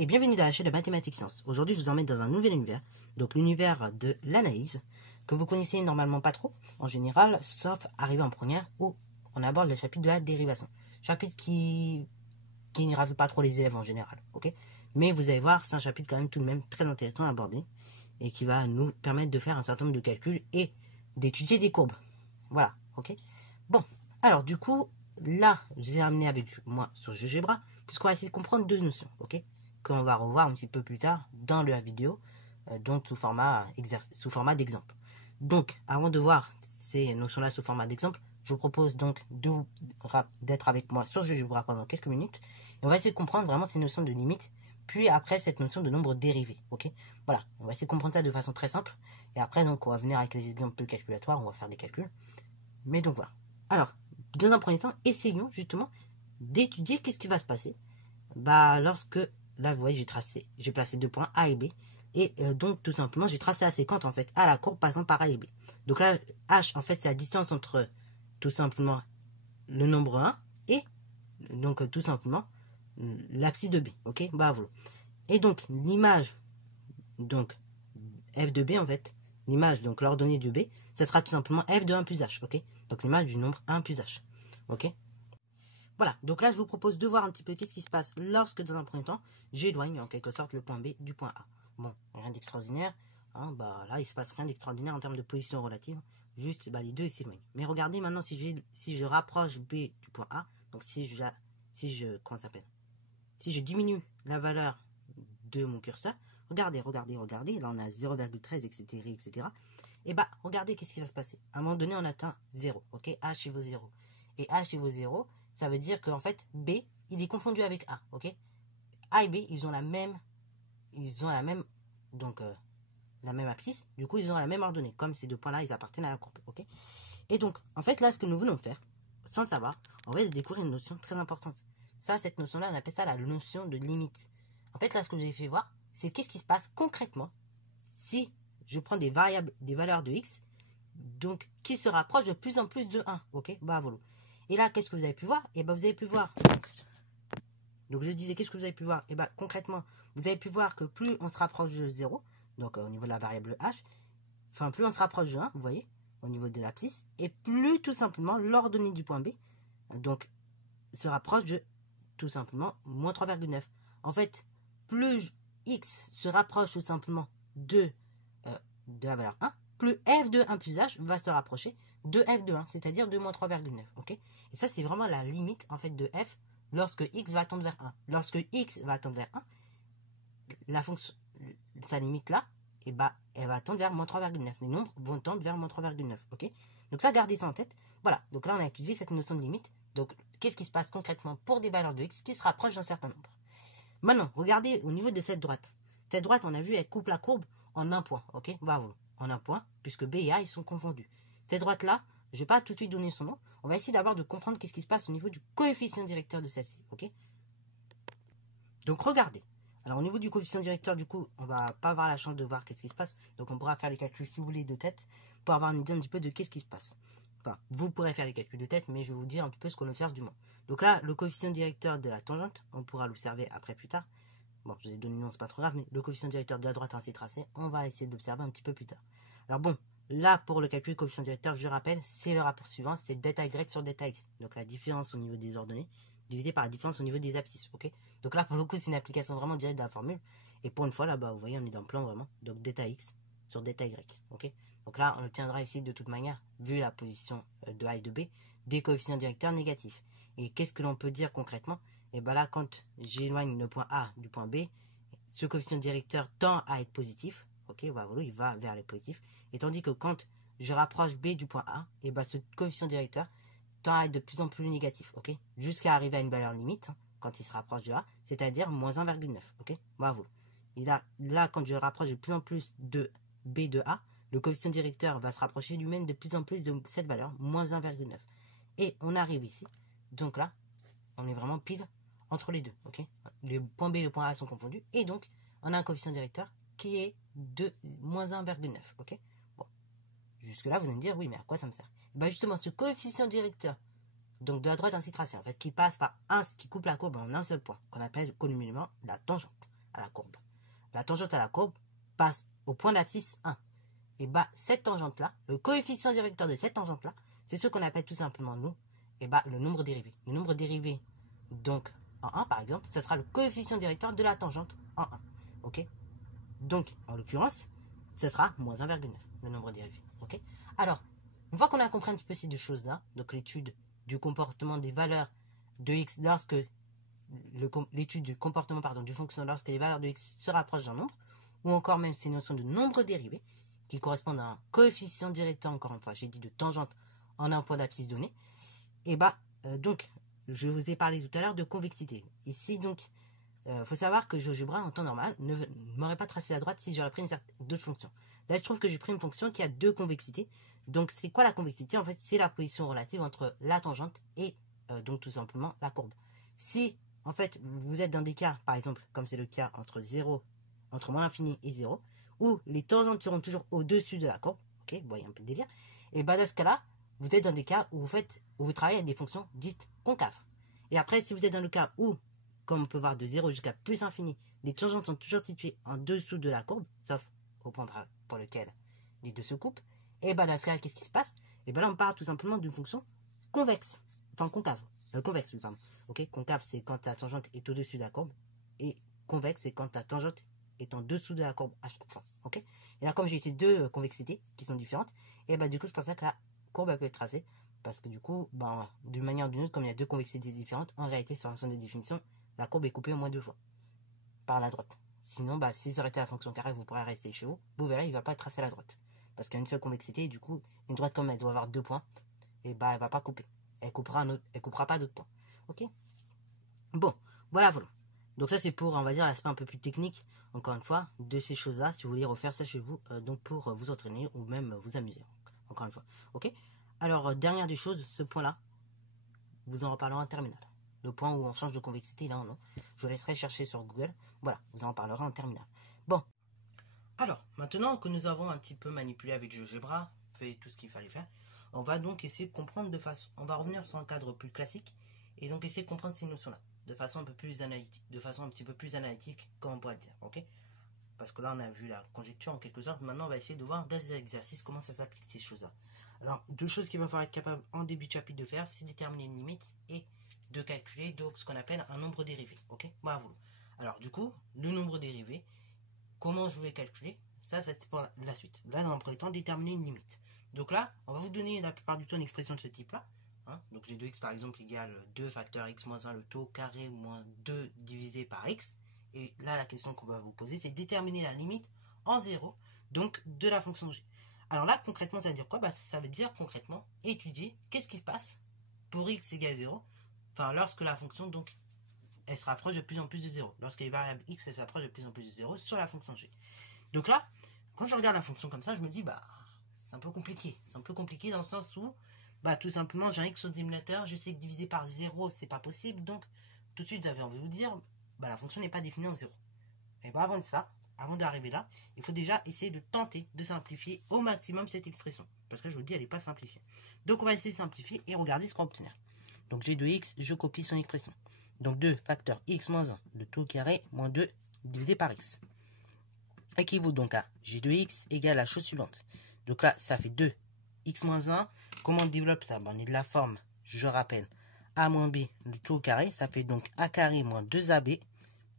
et bienvenue dans la chaîne de Mathématiques Sciences. Aujourd'hui, je vous emmène dans un nouvel univers, donc l'univers de l'analyse, que vous connaissez normalement pas trop, en général, sauf arrivé en première, où on aborde le chapitre de la dérivation. Chapitre qui ne ravit pas trop les élèves en général, ok? Mais vous allez voir, c'est un chapitre quand même tout de même très intéressant à aborder, et qui va nous permettre de faire un certain nombre de calculs et d'étudier des courbes. Voilà, ok? Bon, alors du coup, là, je vous ai amené avec moi sur GeoGebra, puisqu'on va essayer de comprendre deux notions, ok? Qu'on va revoir un petit peu plus tard dans la vidéo, donc sous format d'exemple. Donc, avant de voir ces notions-là sous format d'exemple, je vous propose donc d'être avec moi sur GeoGebra pendant quelques minutes, et on va essayer de comprendre vraiment ces notions de limite, puis après cette notion de nombre dérivé, ok? Voilà, on va essayer de comprendre ça de façon très simple, et après donc on va venir avec les exemples calculatoires, on va faire des calculs, mais donc voilà. Alors, dans un premier temps, essayons justement d'étudier qu'est-ce qui va se passer. Bah, lorsque, là, vous voyez, j'ai placé deux points A et B. Et donc, tout simplement, j'ai tracé la séquence, en fait, à la courbe passant par A et B. Donc là, H, en fait, c'est la distance entre, tout simplement, le nombre 1 et, donc, tout simplement, l'abscisse de B. Ok, bah, voilà. Et donc, l'image, donc, f de B, en fait, l'image, donc, l'ordonnée de B, ça sera tout simplement f de 1 plus h, ok? Donc, l'image du nombre 1 plus h, ok? Voilà, donc là, je vous propose de voir un petit peu qu'est-ce qui se passe lorsque, dans un premier temps, j'éloigne en quelque sorte le point B du point A. Bon, rien d'extraordinaire, hein, bah là, il se passe rien d'extraordinaire en termes de position relative, juste, bah, les deux, ils s'éloignent. Mais regardez maintenant, si je rapproche B du point A, donc si je diminue la valeur de mon curseur, regardez, là, on a 0,13, etc., etc., et bah, regardez qu'est-ce qui va se passer. À un moment donné, on atteint 0, ok? H, il vaut 0. Et H, il vaut 0, ça veut dire qu'en fait, B, il est confondu avec A, ok? A et B, ils ont la même, donc, la même abscisse, du coup, ils ont la même ordonnée, comme ces deux points-là, ils appartiennent à la courbe, ok? Et donc, en fait, là, ce que nous venons de faire, sans le savoir, on va découvrir une notion très importante. Ça, cette notion-là, on appelle ça la notion de limite. En fait, là, ce que je vous ai fait voir, c'est qu'est-ce qui se passe concrètement si je prends des valeurs de x, donc qui se rapprochent de plus en plus de 1, ok? Bah voilà. Et là, qu'est-ce que vous avez pu voir? Et bah vous avez pu voir, donc je disais, qu'est-ce que vous avez pu voir? Et bah concrètement, vous avez pu voir que plus on se rapproche de 0, donc au niveau de la variable h, enfin plus on se rapproche de 1, vous voyez, au niveau de l'abscisse, et plus tout simplement l'ordonnée du point B, donc se rapproche de tout simplement moins 3,9. En fait, plus x se rapproche tout simplement de la valeur 1, plus f de 1 plus h va se rapprocher de f de 1, c'est-à-dire de moins 3,9. Ok? Et ça, c'est vraiment la limite en fait de f lorsque x va tendre vers 1. Lorsque x va tendre vers 1, la fonction, sa limite là, et bah, elle va tendre vers moins 3,9. Les nombres vont tendre vers moins 3,9. Ok? Donc ça, gardez ça en tête. Voilà, donc là, on a étudié cette notion de limite. Donc, qu'est-ce qui se passe concrètement pour des valeurs de x qui se rapprochent d'un certain nombre? Maintenant, regardez au niveau de cette droite. Cette droite, on a vu, elle coupe la courbe en un point. Ok? Bravo. En un point, puisque B et A, ils sont confondus. Cette droite-là, je ne vais pas tout de suite donner son nom. On va essayer d'abord de comprendre qu'est-ce qui se passe au niveau du coefficient directeur de celle-ci. Ok? Donc, regardez. Alors, au niveau du coefficient directeur, du coup, on va pas avoir la chance de voir qu'est-ce qui se passe. Donc, on pourra faire les calculs, si vous voulez, de tête, pour avoir une idée un petit peu de qu'est-ce qui se passe. Enfin, vous pourrez faire les calculs de tête, mais je vais vous dire un petit peu ce qu'on observe du moins. Donc là, le coefficient directeur de la tangente, on pourra l'observer après plus tard. Bon, je vous ai donné le nom, c'est pas trop grave, mais le coefficient directeur de la droite ainsi tracé, on va essayer d'observer un petit peu plus tard. Alors bon, là, pour le calcul du coefficient directeur, je rappelle, c'est le rapport suivant, c'est delta y sur delta x. Donc la différence au niveau des ordonnées, divisé par la différence au niveau des abscisses, ok? Donc là, pour le coup, c'est une application vraiment directe de la formule. Et pour une fois, là-bas, vous voyez, on est dans le plan vraiment. Donc delta x sur delta y, ok? Donc là, on obtiendra ici, de toute manière, vu la position de A et de B, des coefficients directeurs négatifs. Et qu'est-ce que l'on peut dire concrètement? Et bien là, quand j'éloigne le point A du point B, ce coefficient directeur tend à être positif. Ok, voilà, il va vers les positifs. Et tandis que quand je rapproche B du point A, et ben ce coefficient directeur tend à être de plus en plus négatif. Ok, jusqu'à arriver à une valeur limite, hein, quand il se rapproche de A, c'est-à-dire moins 1,9. Ok, voilà. Et là, quand je rapproche de plus en plus de B de A, le coefficient directeur va se rapprocher lui-même de plus en plus de cette valeur, moins 1,9. Et on arrive ici. Donc là, on est vraiment pile entre les deux, ok? Le point B et le point A sont confondus, et donc, on a un coefficient directeur qui est de moins 1,9, ok? Bon, jusque-là, vous allez me dire, oui, mais à quoi ça me sert? Et bien justement, ce coefficient directeur, donc de la droite ainsi tracée, en fait, qui passe par qui coupe la courbe en un seul point, qu'on appelle communément la tangente, à la courbe. La tangente à la courbe passe au point d'abscisse 1. Et bah, cette tangente-là, le coefficient directeur de cette tangente-là, c'est ce qu'on appelle tout simplement, nous, et bah, le nombre dérivé. Le nombre dérivé, donc, en 1, par exemple, ce sera le coefficient directeur de la tangente en 1. Ok? Donc, en l'occurrence, ce sera moins 1,9, le nombre dérivé. Ok? Alors, une fois qu'on a compris un petit peu ces deux choses-là, donc l'étude du comportement des valeurs de x lorsque l'étude du comportement du fonction lorsque les valeurs de x se rapprochent d'un nombre, ou encore même ces notions de nombre dérivé, qui correspondent à un coefficient directeur, encore une fois, j'ai dit de tangente en un point d'abscisse donné, et bah, donc, je vous ai parlé tout à l'heure de convexité. Ici, donc, faut savoir que GeoGebra, en temps normal, ne m'aurait pas tracé la droite si j'aurais pris d'autres fonctions. Là, je trouve que j'ai pris une fonction qui a deux convexités. Donc, c'est quoi la convexité? En fait, c'est la position relative entre la tangente et, donc, tout simplement, la courbe. Si, en fait, vous êtes dans des cas, par exemple, comme c'est le cas entre moins l'infini et 0, où les tangentes seront toujours au-dessus de la courbe, ok, vous voyez un peu de délire, et bah, dans ce cas-là, vous êtes dans des cas où vous travaillez avec des fonctions dites concaves. Et après, si vous êtes dans le cas où, comme on peut voir de 0 jusqu'à plus infini, les tangentes sont toujours situées en dessous de la courbe, sauf au point pour lequel les deux se coupent, et bah dans ce cas, qu'est-ce qui se passe? Et bah là, on parle tout simplement d'une fonction convexe, enfin concave, convexe, oui, pardon. Ok, concave, c'est quand ta tangente est au-dessus de la courbe, et convexe, c'est quand ta tangente est en dessous de la courbe à chaque fois. Ok, et là, comme j'ai ces deux convexités qui sont différentes, et bah du coup, c'est pour ça que la courbe peut être tracée, parce que du coup, ben, d'une manière ou d'une autre, comme il y a deux convexités différentes, en réalité, sur l'ensemble des définitions, la courbe est coupée au moins deux fois par la droite. Sinon, bah, si vous arrêtez la fonction carré, vous pourrez rester chez vous. Vous verrez, il ne va pas tracer à la droite. Parce qu'il y a une seule convexité, et du coup, une droite comme elle doit avoir deux points, et bah, elle va pas couper. Elle coupera pas d'autres points. Ok? Bon, voilà. Donc ça, c'est pour, on va dire, l'aspect un peu plus technique, encore une fois, de ces choses-là, si vous voulez refaire ça chez vous, donc pour vous entraîner ou même vous amuser, encore une fois. Ok? Alors, dernière des choses, ce point-là, vous en reparlerez en terminale. Le point où on change de convexité, là, non. Je laisserai chercher sur Google. Voilà, vous en parlerez en terminale. Bon. Alors, maintenant que nous avons un petit peu manipulé avec GeoGebra, fait tout ce qu'il fallait faire, on va donc essayer de comprendre de façon... On va revenir sur un cadre plus classique, et donc essayer de comprendre ces notions-là, de façon un peu plus analytique, de façon un petit peu plus analytique, comme on pourrait le dire, ok? Parce que là, on a vu la conjecture en quelque sorte. Maintenant, on va essayer de voir dans ces exercices comment ça s'applique ces choses-là. Alors, deux choses qu'il va falloir être capable en début de chapitre de faire, c'est déterminer une limite et de calculer donc ce qu'on appelle un nombre dérivé. Ok? Bravo. Alors, du coup, le nombre dérivé, comment je vais calculer? Ça c'est pour la suite. Là, dans un premier temps, déterminer une limite. Donc là, on va vous donner la plupart du temps une expression de ce type-là. Hein? Donc, g de x par exemple égale 2 facteur x moins 1, le taux carré moins 2 divisé par x. Et là, la question qu'on va vous poser, c'est déterminer la limite en 0, donc de la fonction g. Alors là, concrètement, ça veut dire quoi? Bah, ça veut dire concrètement étudier qu'est-ce qui se passe pour x égale 0, enfin, lorsque la fonction, donc, elle se rapproche de plus en plus de 0. Lorsque les variables x, elle s'approche de plus en plus de 0 sur la fonction g. Donc là, quand je regarde la fonction comme ça, je me dis, bah, c'est un peu compliqué. C'est un peu compliqué dans le sens où, bah, tout simplement, j'ai un x au dénominateur, je sais que diviser par 0, c'est pas possible, donc, tout de suite, j'avais envie de vous dire, bah, la fonction n'est pas définie en 0. Et bah, avant de ça, avant d'arriver là, il faut déjà essayer de tenter de simplifier au maximum cette expression. Parce que je vous dis, elle n'est pas simplifiée. Donc, on va essayer de simplifier et regarder ce qu'on va obtenir. Donc, g de x, je copie son expression. Donc, 2 facteur x moins 1, le tout carré, moins 2 divisé par x. Équivaut donc à g de x égale la chose suivante. Donc là, ça fait 2 x moins 1. Comment on développe ça? On est de la forme, je rappelle, a moins b, le tout au carré. Ça fait donc a carré moins 2ab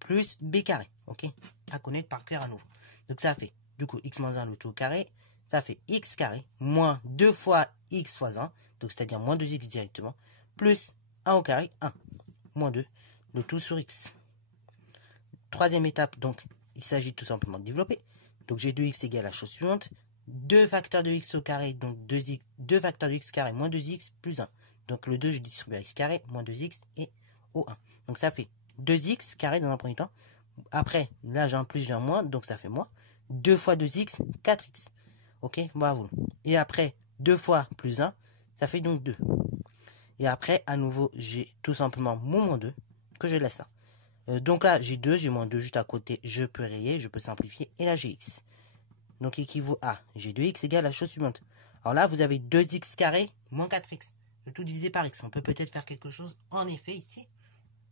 plus b carré. Ok? À connaître par cœur à nouveau. Donc ça fait, du coup, x moins 1, le tout au carré. Ça fait x carré moins 2 fois x fois 1. Donc c'est-à-dire moins 2x directement. Plus 1 au carré, 1. Moins 2, le tout sur x. Troisième étape, donc, il s'agit tout simplement de développer. Donc, g de x égale la chose suivante. 2 facteurs de x au carré, donc 2 facteurs de x carré moins 2x plus 1. Donc, le 2, je distribue à x carré moins 2x et au 1. Donc, ça fait 2x carré dans un premier temps. Après, là, j'ai un plus, j'ai un moins, donc ça fait moins. 2 fois 2x, 4x. Ok, bravo. Et après, 2 fois plus 1, ça fait donc 2. Et après, à nouveau, j'ai tout simplement mon moins 2 que je laisse là. Donc là, j'ai 2, j'ai moins 2 juste à côté, je peux rayer, je peux simplifier, et là j'ai x. Donc équivaut à g de x égale la chose suivante. Alors là, vous avez 2x carré moins 4x, le tout divisé par x. On peut peut-être faire quelque chose, en effet, ici.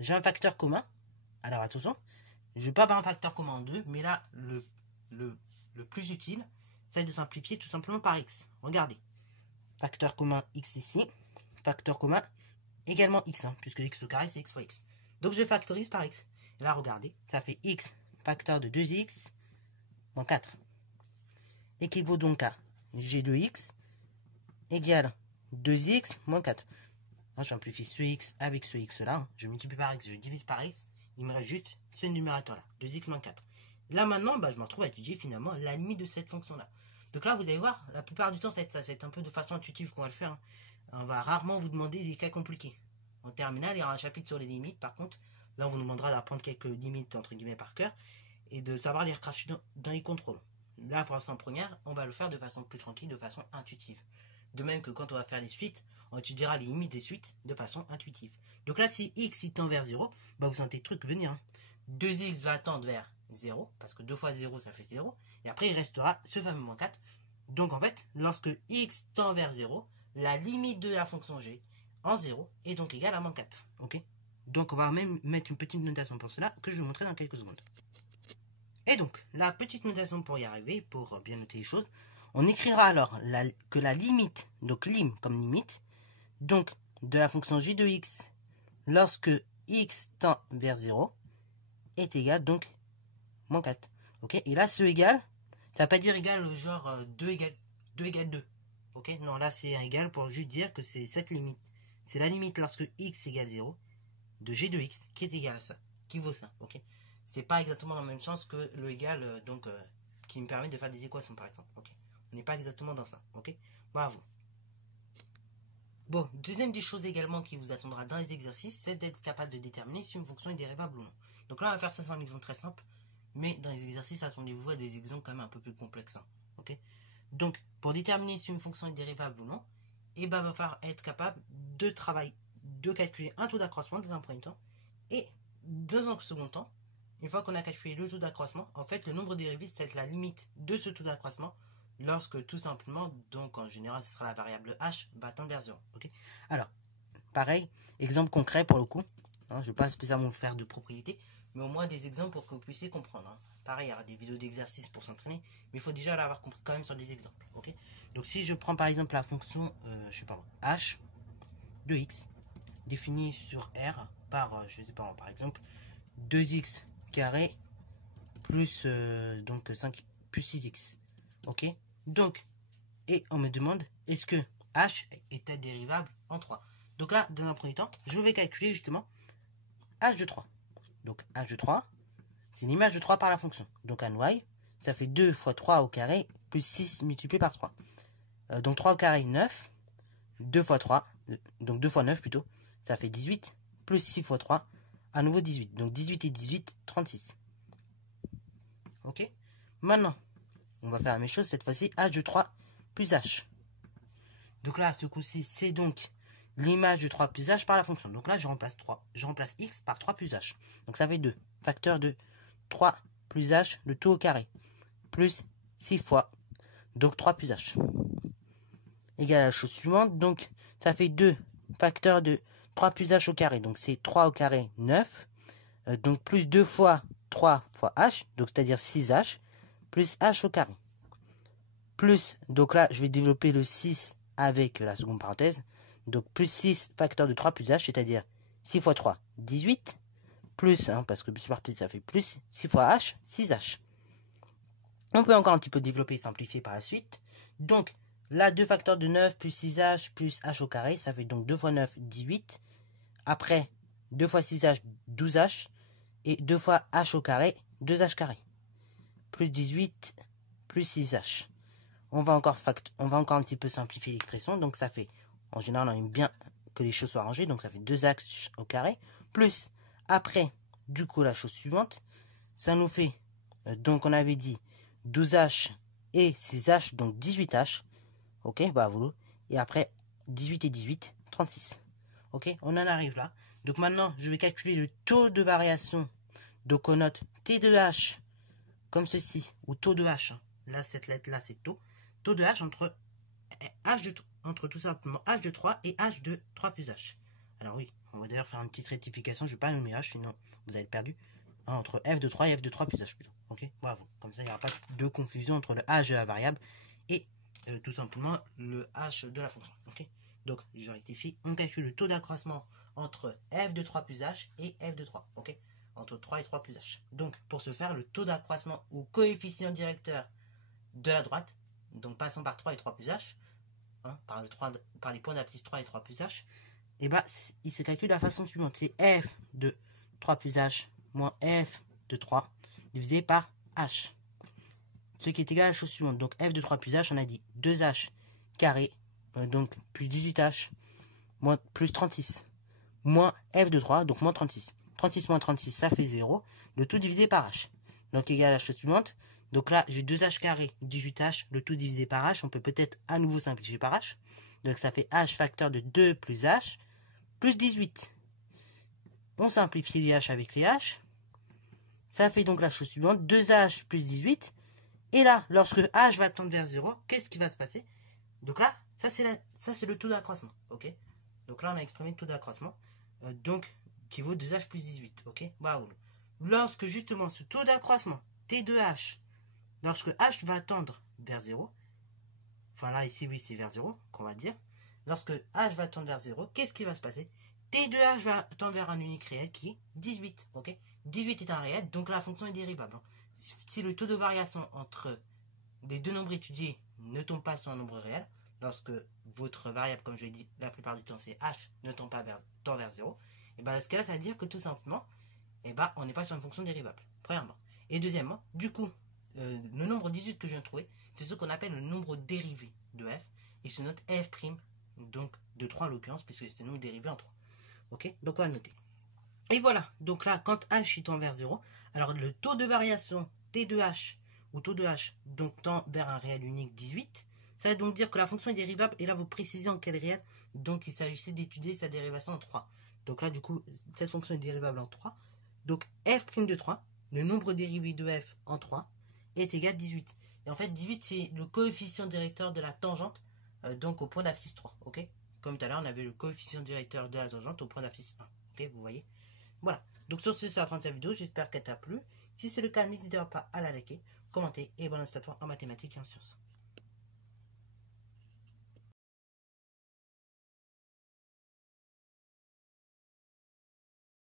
J'ai un facteur commun, alors attention, je vais pas avoir un facteur commun en 2, mais là, le plus utile, c'est de simplifier tout simplement par x. Regardez. Facteur commun x ici. Facteur commun également x, hein, puisque x au carré, c'est x fois x. Donc, je factorise par x. Et là, regardez, ça fait x facteur de 2x moins 4. Équivaut donc à g de x égale 2x moins 4. Moi, j'amplifie ce x avec ce x là. Hein. Je multiplie par x, je divise par x. Il me reste juste ce numérateur là, 2x moins 4. Là, maintenant, bah, je me retrouve à étudier finalement la limite de cette fonction là. Donc là, vous allez voir, la plupart du temps, ça va être un peu de façon intuitive qu'on va le faire. Hein. On va rarement vous demander des cas compliqués. En terminale, il y aura un chapitre sur les limites. Par contre, là, on vous demandera d'apprendre quelques limites entre guillemets par cœur et de savoir les recracher dans les contrôles. Là, pour l'instant, en première, on va le faire de façon plus tranquille, de façon intuitive. De même que quand on va faire les suites, on étudiera les limites des suites de façon intuitive. Donc là, si x il tend vers 0, bah vous sentez le truc venir. Hein. 2x va tendre vers 0, parce que 2 fois 0, ça fait 0. Et après, il restera ce fameux moins 4. Donc en fait, lorsque x tend vers 0, la limite de la fonction g en 0 est donc égale à moins 4. Ok. Donc on va même mettre une petite notation pour cela, que je vais vous montrer dans quelques secondes. Et donc, la petite notation pour y arriver, pour bien noter les choses, on écrira alors que la limite, donc lim comme limite, donc de la fonction g de x, lorsque x tend vers 0, est égal donc moins 4. Ok. Et là, ce égal, ça ne va pas dire égal genre 2 égale 2. Ok. Non, là c'est un égal pour juste dire que c'est cette limite. C'est la limite lorsque x égale 0 de g de x qui est égal à ça, qui vaut ça. Ok. C'est pas exactement dans le même sens que le égal qui me permet de faire des équations par exemple. Ok. On n'est pas exactement dans ça. Ok. Bravo. Bon, deuxième des choses également qui vous attendra dans les exercices, c'est d'être capable de déterminer si une fonction est dérivable ou non. Donc là, on va faire ça sur un exemple très simple, mais dans les exercices, attendez-vous à des exemples quand même un peu plus complexes. Hein, ok. Donc, pour déterminer si une fonction est dérivable ou non, il va falloir être capable de calculer un taux d'accroissement dans un premier temps, et dans un second temps, une fois qu'on a calculé le taux d'accroissement, en fait, le nombre dérivé, c'est la limite de ce taux d'accroissement lorsque tout simplement, donc en général, ce sera la variable h, va tendre vers 0. Okay. Alors, pareil, exemple concret pour le coup. Hein, je ne vais pas spécialement faire de propriété, mais au moins des exemples pour que vous puissiez comprendre. Hein. Pareil, il y aura des vidéos d'exercices pour s'entraîner, mais il faut déjà l'avoir compris quand même sur des exemples. Okay. Donc si je prends par exemple la fonction, je sais pas, h de x, définie sur R par, je sais pas, par exemple, 2x carré plus donc 5 plus 6x. Ok. Donc, et on me demande est-ce que h est dérivable en 3. Donc là, dans un premier temps, je vais calculer justement h de 3. Donc h de 3, c'est l'image de 3 par la fonction. Donc un y, ça fait 2 fois 3 au carré plus 6 multiplié par 3. Donc 3 au carré, 9. 2 fois 3, donc 2 fois 9 plutôt, ça fait 18, plus 6 fois 3, à nouveau 18. Donc 18 et 18, 36. Ok. Maintenant, on va faire la même chose, cette fois-ci, h de 3 plus h. Donc là, ce coup-ci, c'est donc l'image de 3 plus h par la fonction. Donc là, je remplace x par 3 plus h. Donc ça fait 2. Facteur de 3 plus h, le tout au carré. Plus 6 fois, donc 3 plus h. Égale à la chose suivante. Donc ça fait 2 facteur de 3 plus h au carré. Donc c'est 3 au carré, 9. Donc plus 2 fois 3 fois h, donc c'est-à-dire 6h, plus h au carré. Plus, donc là, je vais développer le 6 avec la seconde parenthèse. Donc plus 6 facteur de 3 plus h, c'est-à-dire 6 fois 3, 18. Plus, hein, parce que plus par plus, ça fait plus 6 fois h, 6h. On peut encore un petit peu développer et simplifier par la suite. Donc, là, 2 facteurs de 9 plus 6h plus h au carré, ça fait donc 2 fois 9, 18. Après, 2 fois 6h, 12h. Et 2 fois h au carré, 2h carré. Plus 18, plus 6h. On va encore un petit peu simplifier l'expression. Donc ça fait, en général, on aime bien que les choses soient rangées. Donc ça fait 2h au carré. Plus, après, du coup, la chose suivante. Ça nous fait, donc on avait dit 12h et 6h, donc 18h. Ok, bah voilà. Et après, 18 et 18, 36. Ok, on en arrive là. Donc maintenant, je vais calculer le taux de variation. Donc on note T de H comme ceci, ou taux de H. Là, cette lettre-là, c'est taux. Taux de H entre tout simplement H de 3 et H de 3 plus H. Alors oui, on va d'ailleurs faire une petite rectification. Je ne vais pas nommer H, sinon vous allez être perdu. hein, entre f de 3 et f de 3 plus h plutôt. Ok, bravo. Comme ça, il n'y aura pas de confusion entre le h de la variable et tout simplement le h de la fonction. Ok, donc je rectifie. On calcule le taux d'accroissement entre f de 3 plus h et f de 3. Ok, entre 3 et 3 plus h. Donc pour ce faire, le taux d'accroissement ou coefficient directeur de la droite, donc passant par 3 et 3 plus h, hein, par les points d'abscisse 3 et 3 plus h, et bah il se calcule de la façon suivante. C'est f de 3 plus h moins f de 3 divisé par h. Ce qui est égal à la chose suivante. Donc f de 3 plus h, on a dit 2h carré, donc plus 18h, moins plus 36, moins f de 3, donc moins 36. 36 moins 36, ça fait 0. Le tout divisé par h. Donc égal à la chose suivante. Donc là, j'ai 2h carré, 18h, le tout divisé par h. On peut peut-être à nouveau simplifier par h. Donc ça fait h facteur de 2 plus h, plus 18. On simplifie les h avec les h. Ça fait donc la chose suivante, 2h plus 18. Et là, lorsque h va tendre vers 0, qu'est-ce qui va se passer? Donc là, ça c'est le taux d'accroissement. Ok. Donc là, on a exprimé le taux d'accroissement. Donc, qui vaut 2h plus 18. Ok. Bravo. Lorsque justement ce taux d'accroissement, T de h, lorsque h va tendre vers 0, enfin là, ici, oui, c'est vers 0, qu'on va dire. Lorsque h va tendre vers 0, qu'est-ce qui va se passer? T de h va tendre vers un unique réel qui est 18. Ok. 18 est un réel, donc la fonction est dérivable. Si le taux de variation entre les deux nombres étudiés ne tombe pas sur un nombre réel, lorsque votre variable, comme je l'ai dit, la plupart du temps c'est h, ne tend pas vers 0, et bien dans ce cas-là, ça veut dire que tout simplement, et ben, on n'est pas sur une fonction dérivable, premièrement. Et deuxièmement, du coup, le nombre 18 que je viens de trouver, c'est ce qu'on appelle le nombre dérivé de f, et se note f', donc de 3 en l'occurrence, puisque c'est un nombre dérivé en 3. Ok, donc on va le noter. Et voilà, donc là, quand h tend vers 0, alors le taux de variation t de h, ou taux de h, donc tend vers un réel unique 18, ça veut donc dire que la fonction est dérivable, et là vous précisez en quel réel, donc il s'agissait d'étudier sa dérivation en 3. Donc là, du coup, cette fonction est dérivable en 3. Donc f' de 3, le nombre dérivé de f en 3, est égal à 18. Et en fait, 18, c'est le coefficient directeur de la tangente, donc au point d'abscisse 3, ok. Comme tout à l'heure, on avait le coefficient directeur de la tangente au point d'abscisse 1, ok, vous voyez. Voilà, donc sur ce, c'est la fin de cette vidéo, j'espère qu'elle t'a plu. Si c'est le cas, n'hésitez pas à la liker, commenter et bon à toi en mathématiques et en sciences.